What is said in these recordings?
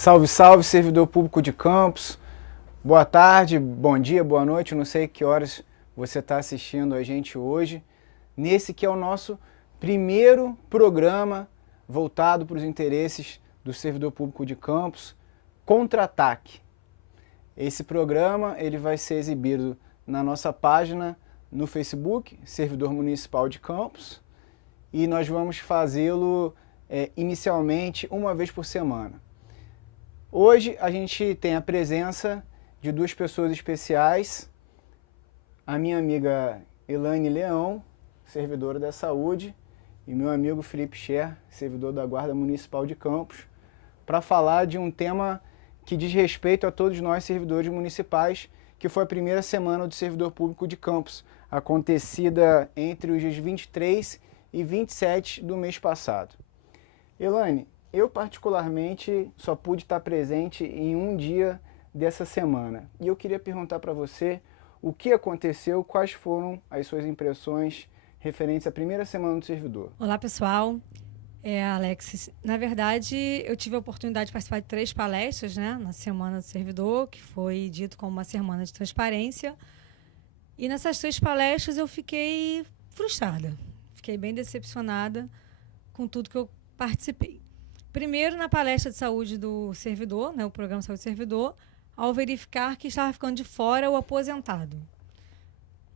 Salve, salve, servidor público de Campos. Boa tarde, bom dia, boa noite. Não sei que horas você está assistindo a gente hoje. Nesse que é o nosso primeiro programa voltado para os interesses do servidor público de Campos, Contra-Ataque. Esse programa ele vai ser exibido na nossa página no Facebook, Servidor Municipal de Campos, e nós vamos fazê-lo inicialmente uma vez por semana. Hoje a gente tem a presença de duas pessoas especiais, a minha amiga Elaine Leão, servidora da Saúde, e meu amigo Felipe Scher, servidor da Guarda Municipal de Campos, para falar de um tema que diz respeito a todos nós servidores municipais, que foi a primeira semana do servidor público de Campos, acontecida entre os dias 23 e 27 do mês passado. Elaine, eu particularmente só pude estar presente em um dia dessa semana. E eu queria perguntar para você o que aconteceu, quais foram as suas impressões referentes à primeira semana do servidor. Olá, pessoal. Alex, na verdade, eu tive a oportunidade de participar de 3 palestras, né, na Semana do Servidor, que foi dito como uma semana de transparência. E nessas 3 palestras eu fiquei frustrada, fiquei bem decepcionada com tudo que eu participei. Primeiro, na palestra de saúde do servidor, né, o programa Saúde do Servidor, ao verificar que estava ficando de fora o aposentado.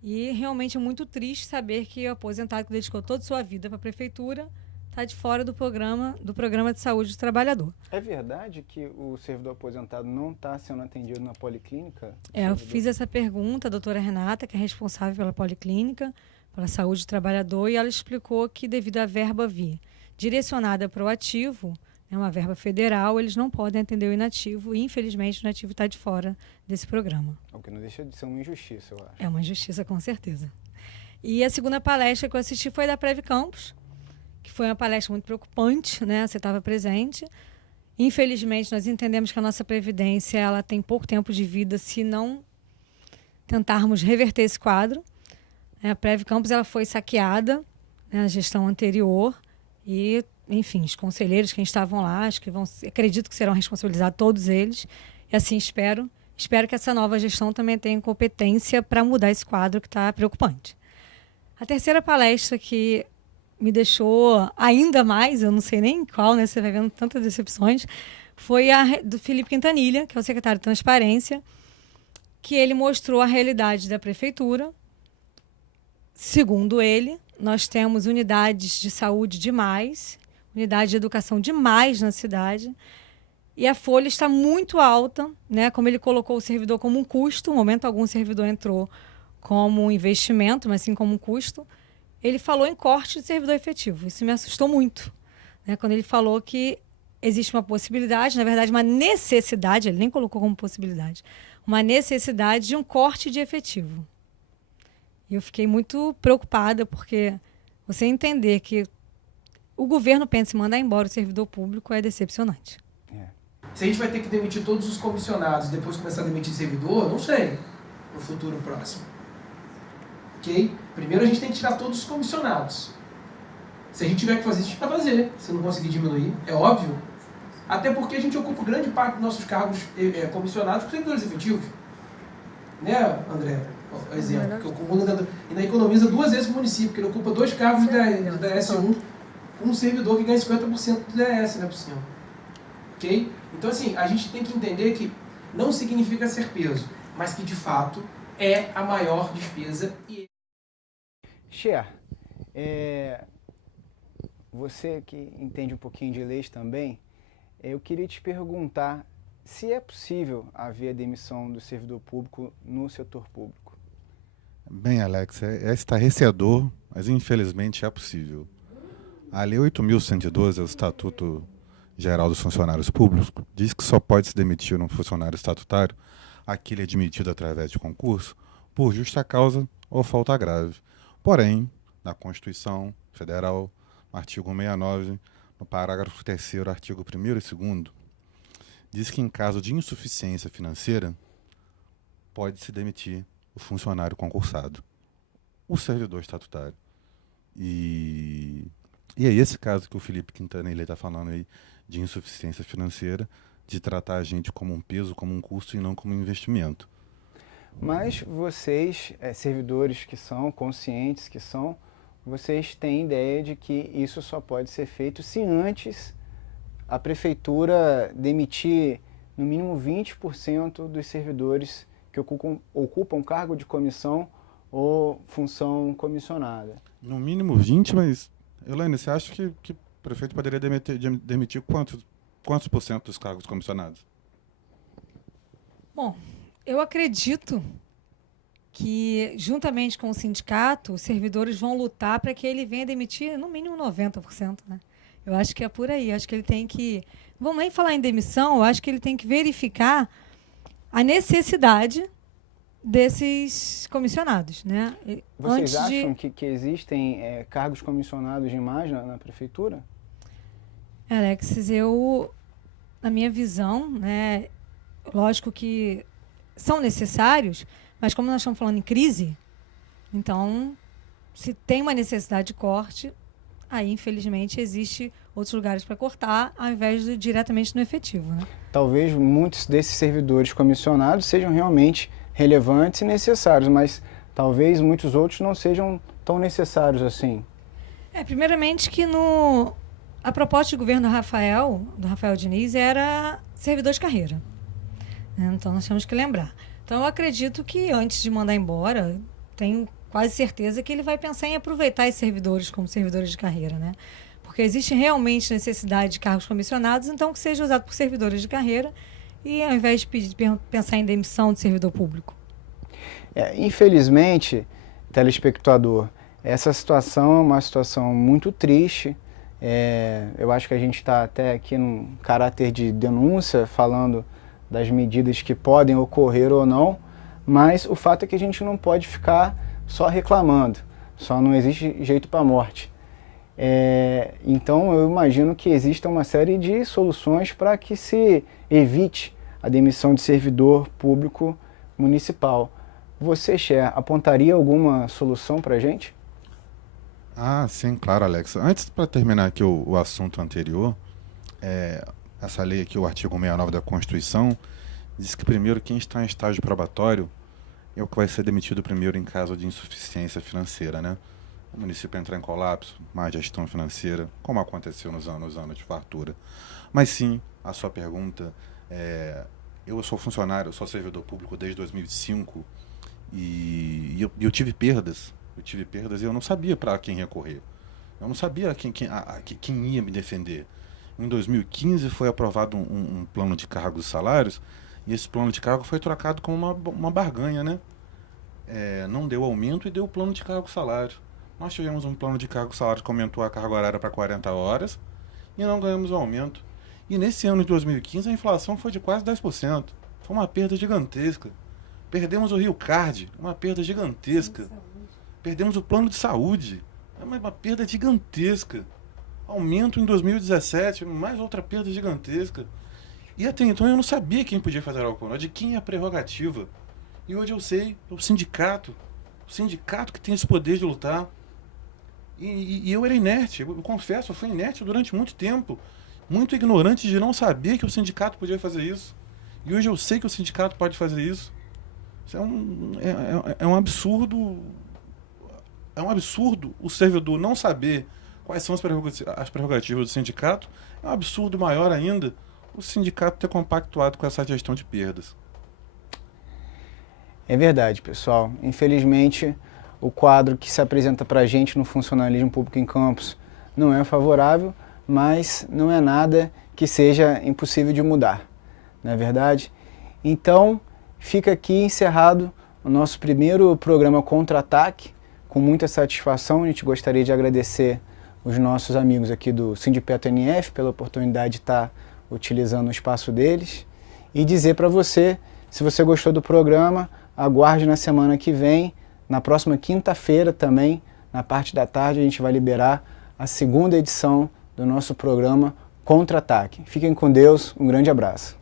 E realmente é muito triste saber que o aposentado que dedicou toda a sua vida para a prefeitura está de fora do programa de saúde do trabalhador. É verdade que o servidor aposentado não está sendo atendido na policlínica? Eu fiz essa pergunta à doutora Renata, que é responsável pela policlínica, pela saúde do trabalhador, e ela explicou que devido à verba vir direcionada para o ativo, é uma verba federal, eles não podem atender o inativo, e infelizmente o inativo está de fora desse programa. O que não deixa de ser uma injustiça, eu acho. É uma injustiça, com certeza. E a segunda palestra que eu assisti foi da Preve Campos, que foi uma palestra muito preocupante, né? Você estava presente. Infelizmente, nós entendemos que a nossa Previdência ela tem pouco tempo de vida se não tentarmos reverter esse quadro. A Preve Campos ela foi saqueada, né, na gestão anterior e, enfim, os conselheiros que estavam lá, acredito que serão responsabilizados todos eles. E assim espero que essa nova gestão também tenha competência para mudar esse quadro que está preocupante. A terceira palestra que me deixou ainda mais, eu não sei nem qual, né? Você vai vendo tantas decepções, foi a do Felipe Quintanilha, que é o secretário de Transparência, que ele mostrou a realidade da prefeitura. Segundo ele, nós temos unidades de saúde demais, unidade de educação demais na cidade, e a folha está muito alta, né? Como ele colocou o servidor como um custo, no momento algum o servidor entrou como um investimento, mas sim como um custo. Ele falou em corte de servidor efetivo. Isso me assustou muito, né? Quando ele falou que existe uma possibilidade, na verdade, uma necessidade, ele nem colocou como possibilidade, uma necessidade de um corte de efetivo. E eu fiquei muito preocupada, porque você entender que o governo pensa em mandar embora o servidor público é decepcionante. Se a gente vai ter que demitir todos os comissionados e depois começar a demitir servidor, não sei, no futuro próximo. Ok? Primeiro a gente tem que tirar todos os comissionados. Se a gente tiver que fazer isso, a gente vai fazer. Se não conseguir diminuir, é óbvio. Até porque a gente ocupa grande parte dos nossos cargos comissionados com servidores efetivos. Né, André? Exemplo. Que ainda economiza 2 vezes o município, porque ele ocupa 2 cargos da S1 com um servidor que ganha 50% do DS, né, por cima. Ok? Então, assim, a gente tem que entender que não significa ser peso, mas que, de fato, é a maior despesa. Scher, você que entende um pouquinho de leis também, eu queria te perguntar se é possível haver a demissão do servidor público no setor público. Bem, Alex, é estarrecedor, mas infelizmente é possível. A Lei 8.112, o Estatuto Geral dos Funcionários Públicos, diz que só pode se demitir um funcionário estatutário aquele admitido através de concurso por justa causa ou falta grave. Porém, na Constituição Federal, no artigo 69, no parágrafo 3º, artigo 1º e 2º, diz que em caso de insuficiência financeira, pode-se demitir o funcionário concursado, o servidor estatutário. E é esse caso que o Felipe Quintanilha está falando aí, de insuficiência financeira, de tratar a gente como um peso, como um custo e não como um investimento. Mas vocês, servidores que são, conscientes que são, vocês têm ideia de que isso só pode ser feito se antes a prefeitura demitir no mínimo 20% dos servidores que ocupam cargo de comissão ou função comissionada. No mínimo 20, mas, Elaine, você acha que o prefeito poderia demitir quantos por cento dos cargos comissionados? Bom, eu acredito que, juntamente com o sindicato, os servidores vão lutar para que ele venha demitir no mínimo 90%, né? Eu acho que é por aí. Eu acho que ele tem que... Vamos nem falar em demissão, eu acho que ele tem que verificar a necessidade desses comissionados, né? Vocês acham que existem cargos comissionados demais na prefeitura? Alexis, na minha visão, né, lógico que são necessários, mas como nós estamos falando em crise, então, se tem uma necessidade de corte, aí, infelizmente, existe outros lugares para cortar, ao invés de diretamente no efetivo, né? Talvez muitos desses servidores comissionados sejam realmente relevantes e necessários, mas talvez muitos outros não sejam tão necessários assim. Primeiramente que a proposta de governo do Rafael Diniz, era servidor de carreira, né? Então, nós temos que lembrar. Então, eu acredito que, antes de mandar embora, tenho quase certeza que ele vai pensar em aproveitar esses servidores como servidores de carreira, né? Porque existe realmente necessidade de cargos comissionados, então que seja usado por servidores de carreira e ao invés de pensar em demissão de servidor público. Infelizmente, telespectador, essa situação é uma situação muito triste. Eu acho que a gente está até aqui num caráter de denúncia, falando das medidas que podem ocorrer ou não, mas o fato é que a gente não pode ficar só reclamando, só não existe jeito para a morte. Então eu imagino que exista uma série de soluções para que se evite a demissão de servidor público municipal. Você, Cher, apontaria alguma solução para a gente? Ah, sim, claro, Alex. Antes, para terminar aqui o assunto anterior, essa lei aqui, o artigo 69 da Constituição, diz que primeiro quem está em estágio probatório é o que vai ser demitido primeiro em caso de insuficiência financeira, né? O município entrar em colapso, má gestão financeira, como aconteceu nos anos de fartura. Mas sim, a sua pergunta, eu sou funcionário, eu sou servidor público desde 2005 e eu tive perdas. E eu não sabia para quem recorrer. Eu não sabia quem ia me defender. Em 2015 foi aprovado um plano de cargos e salários, e esse plano de cargo foi trocado com uma barganha, né? Não deu aumento e deu o plano de cargo e salário. Nós tivemos um plano de cargo e salário que aumentou a carga horária para 40 horas e não ganhamos o aumento. E nesse ano de 2015 a inflação foi de quase 10%. Foi uma perda gigantesca. Perdemos o Rio Card, uma perda gigantesca. Perdemos o plano de saúde, é uma perda gigantesca. Aumento em 2017, mais outra perda gigantesca. E até então eu não sabia quem podia fazer algo por nós, de quem é a prerrogativa. E hoje eu sei, é o sindicato que tem esse poder de lutar. E eu era inerte, eu confesso, eu fui inerte durante muito tempo, muito ignorante de não saber que o sindicato podia fazer isso. E hoje eu sei que o sindicato pode fazer isso. Isso é um absurdo. É um absurdo o servidor não saber quais são as prerrogativas do sindicato. É um absurdo maior ainda o sindicato ter compactuado com essa gestão de perdas. É verdade, pessoal. Infelizmente, o quadro que se apresenta para a gente no funcionalismo público em Campos não é favorável, mas não é nada que seja impossível de mudar, não é verdade? Então, fica aqui encerrado o nosso primeiro programa Contra-Ataque. Com muita satisfação, a gente gostaria de agradecer os nossos amigos aqui do Sindipeto NF pela oportunidade de estar utilizando o espaço deles e dizer para você, se você gostou do programa, aguarde na semana que vem, na próxima quinta-feira também, na parte da tarde, a gente vai liberar a segunda edição do nosso programa Contra-Ataque. Fiquem com Deus, um grande abraço.